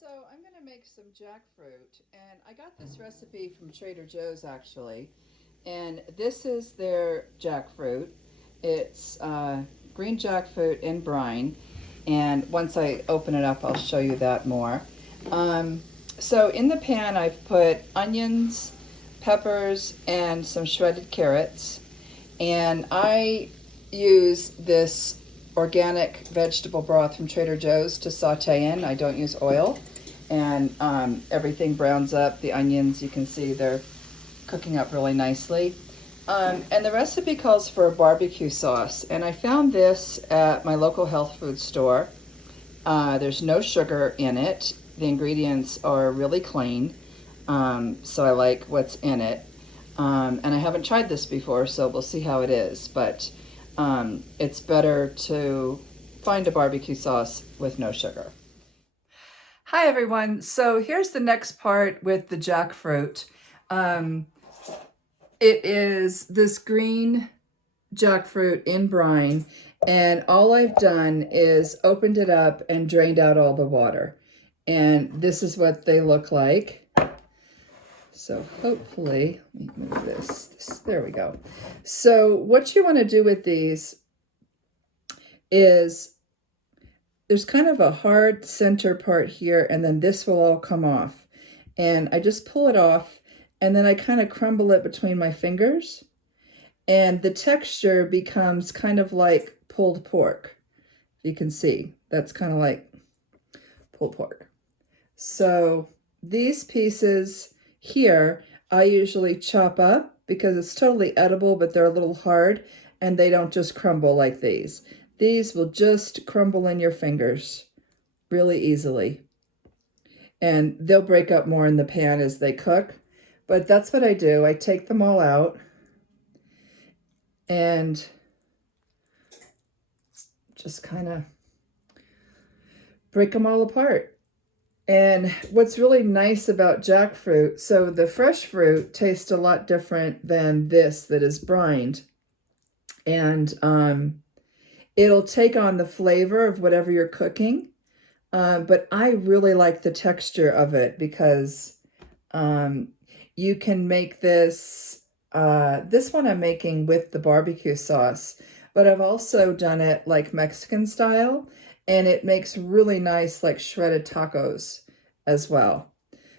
So I'm going to make some jackfruit, and I got this recipe from Trader Joe's actually, and this is their jackfruit. It's green jackfruit in brine, and once I open it up I'll show you that more. So in the pan I've put onions, peppers, and some shredded carrots, and I use this organic vegetable broth from Trader Joe's to saute in. I don't use oil, and everything browns up. The onions, you can see they're cooking up really nicely. And the recipe calls for a barbecue sauce, and I found this at my local health food store. There's no sugar in it. The ingredients are really clean, so I like what's in it. And I haven't tried this before, so we'll see how it is, but it's better to find a barbecue sauce with no sugar. Hi everyone, so here's the next part with the jackfruit. It is this green jackfruit in brine, and all I've done is opened it up and drained out all the water. And this is what they look like. So hopefully, let me move this, there we go. So what you want to do with these is there's kind of a hard center part here, and then this will all come off. And I just pull it off, and then I kind of crumble it between my fingers, and the texture becomes kind of like pulled pork. You can see, that's kind of like pulled pork. So these pieces here, I usually chop up because it's totally edible, but they're a little hard and they don't just crumble like these. These will just crumble in your fingers really easily. And they'll break up more in the pan as they cook. But that's what I do. I take them all out and just kind of break them all apart. And what's really nice about jackfruit, so the fresh fruit tastes a lot different than this that is brined. And it'll take on the flavor of whatever you're cooking. But I really like the texture of it because you can make this, this one I'm making with the barbecue sauce, but I've also done it like Mexican style, and it makes really nice like shredded tacos as well.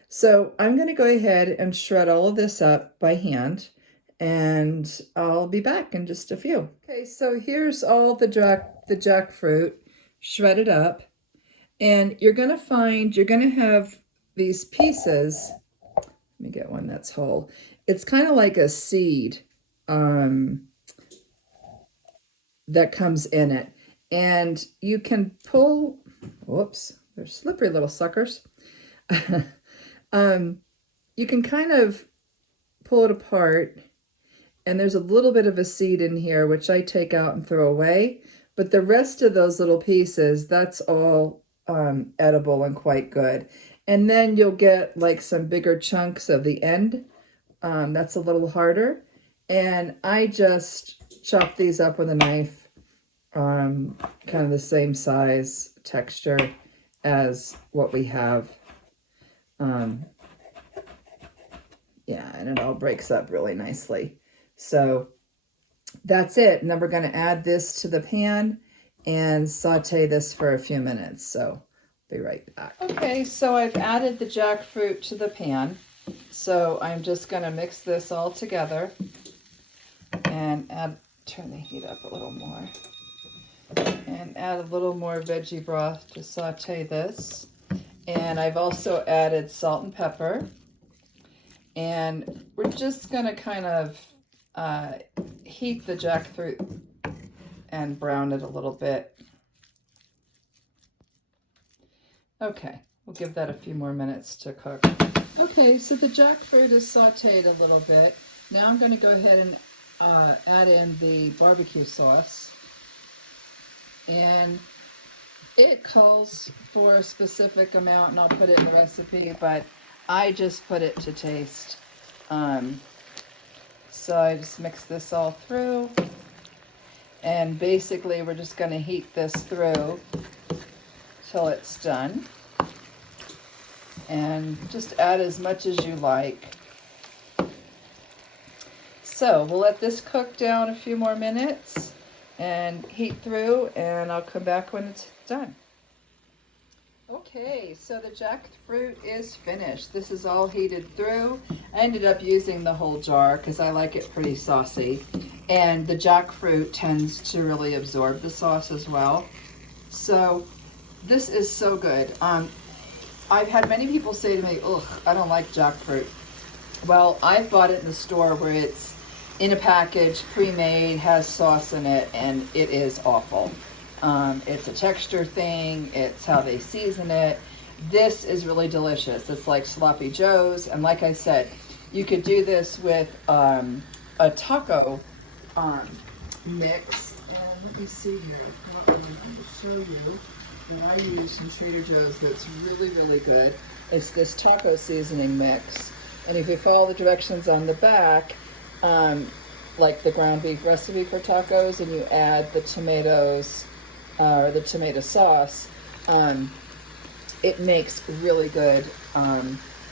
So I'm going to go ahead and shred all of this up by hand, and I'll be back in just a few. Okay, so here's all the jackfruit shredded up, and you're going to have these pieces. Let me get one that's whole. It's kind of like a seed that comes in it. And you can pull, whoops, they're slippery little suckers. You can kind of pull it apart, and there's a little bit of a seed in here, which I take out and throw away. But the rest of those little pieces, that's all edible and quite good. And then you'll get like some bigger chunks of the end. That's a little harder. And I just chop these up with a knife. Kind of the same size texture as what we have. Yeah, and it all breaks up really nicely. So that's it. And then we're going to add this to the pan and saute this for a few minutes. So be right back. Okay, so I've added the jackfruit to the pan. So I'm just going to mix this all together and turn the heat up a little more. And add a little more veggie broth to saute this. And I've also added salt and pepper. And we're just going to kind of heat the jackfruit and brown it a little bit. Okay, we'll give that a few more minutes to cook. Okay, so the jackfruit is sauteed a little bit. Now I'm going to go ahead and add in the barbecue sauce. And it calls for a specific amount, and I'll put it in the recipe, but I just put it to taste. So I just mix this all through, and basically we're just going to heat this through till it's done. and just add as much as you like. So we'll let this cook down a few more minutes and heat through, and I'll come back when it's done. Okay, so the jackfruit is finished. This is all heated through. I ended up using the whole jar because I like it pretty saucy. And the jackfruit tends to really absorb the sauce as well. So this is so good. I've had many people say to me, ugh, I don't like jackfruit. Well, I've bought it in the store where it's in a package, pre-made, has sauce in it, and it is awful. It's a texture thing, it's how they season it. This is really delicious. It's like sloppy joes, and like I said, you could do this with a taco mix. And let me see here, I've got one to show you that I use from Trader Joe's that's really, really good. It's this taco seasoning mix. And if you follow the directions on the back, like the ground beef recipe for tacos, and you add the tomatoes, or the tomato sauce, it makes really good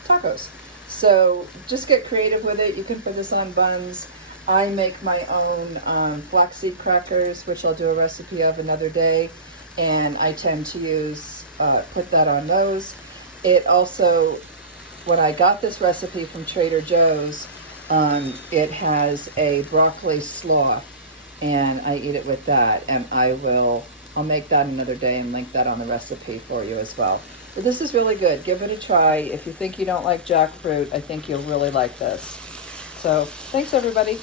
tacos. So just get creative with it. You can put this on buns. I make my own flaxseed crackers, which I'll do a recipe of another day, and I tend to use, put that on those. It also, when I got this recipe from Trader Joe's, it has a broccoli slaw, and I eat it with that, and I'll make that another day and link that on the recipe for you as well. But this is really good. Give it a try. If you think you don't like jackfruit, I think you'll really like this. So thanks, everybody.